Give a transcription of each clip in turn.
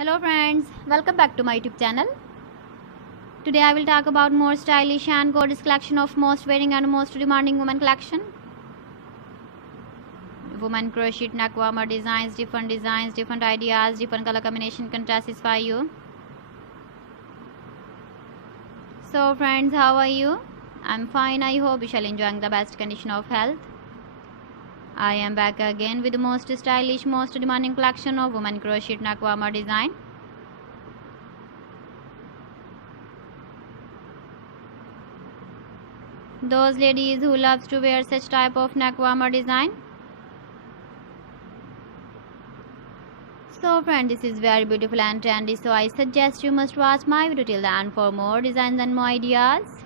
Hello friends, welcome back to my YouTube channel. Today I will talk about more stylish and gorgeous collection of most wearing and most demanding women collection. Women crochet neck warmer designs, different ideas, different color combination can satisfy you. So friends, how are you? I'm fine. I hope you shall enjoying the best condition of health. I am back again with the most stylish, most demanding collection of women crochet neck warmer design. Those ladies who loves to wear such type of neck warmer design. So friend, this is very beautiful and trendy, so I suggest you must watch my video till the end for more designs and more ideas.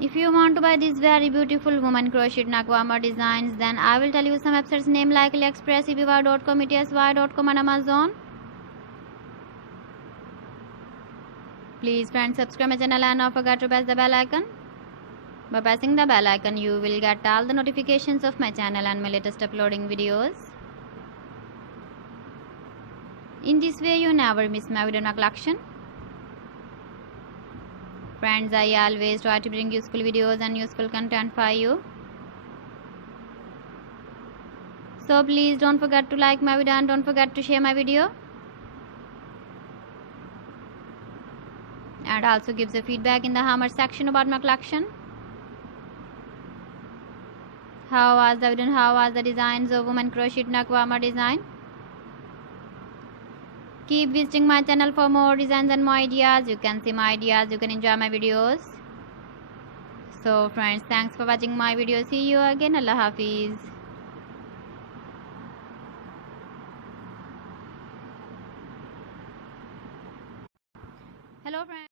If you want to buy these very beautiful woman crochet neck warmer designs, then I will tell you some websites name like AliExpress, eBay.com, etsy.com and Amazon. Please friends, subscribe my channel and don't forget to press the bell icon. By pressing the bell icon, you will get all the notifications of my channel and my latest uploading videos. In this way, you never miss my video collection. Friends, I always try to bring useful videos and useful content for you. So please don't forget to like my video and don't forget to share my video. And also give the feedback in the comment section about my collection. How was the video and how was the designs of women crochet neck warmer design? Keep visiting my channel for more designs and more ideas. You can see my ideas, you can enjoy my videos. So friends, thanks for watching my video. See you again. Allah Hafiz. Hello friends.